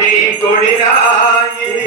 கொடி கொடிராயே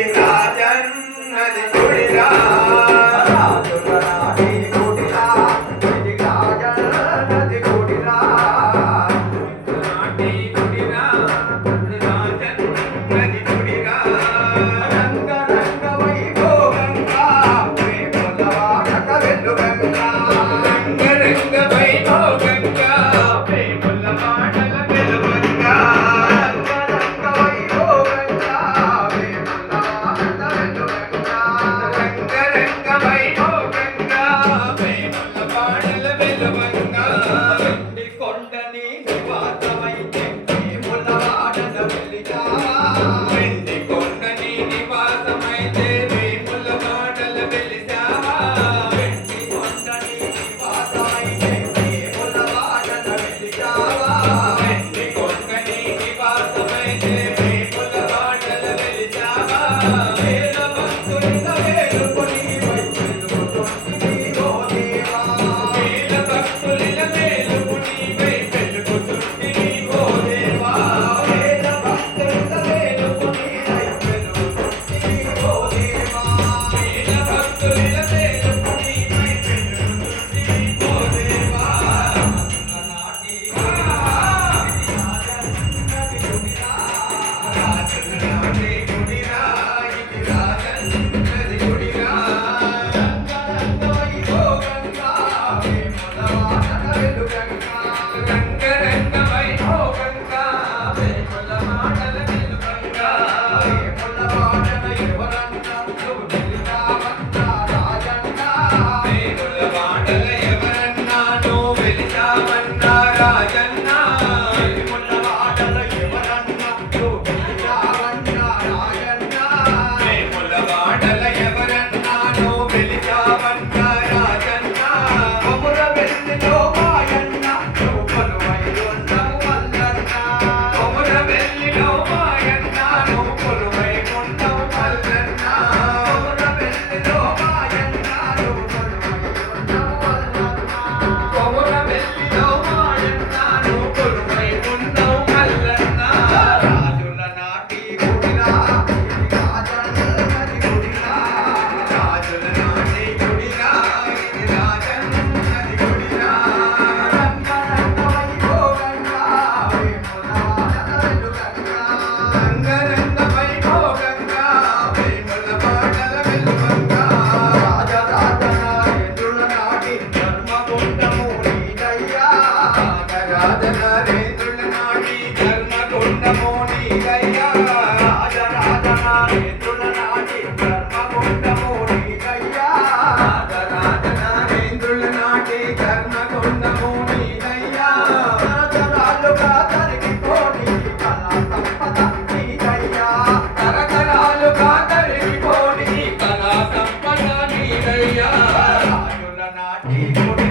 నాటి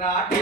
రంగా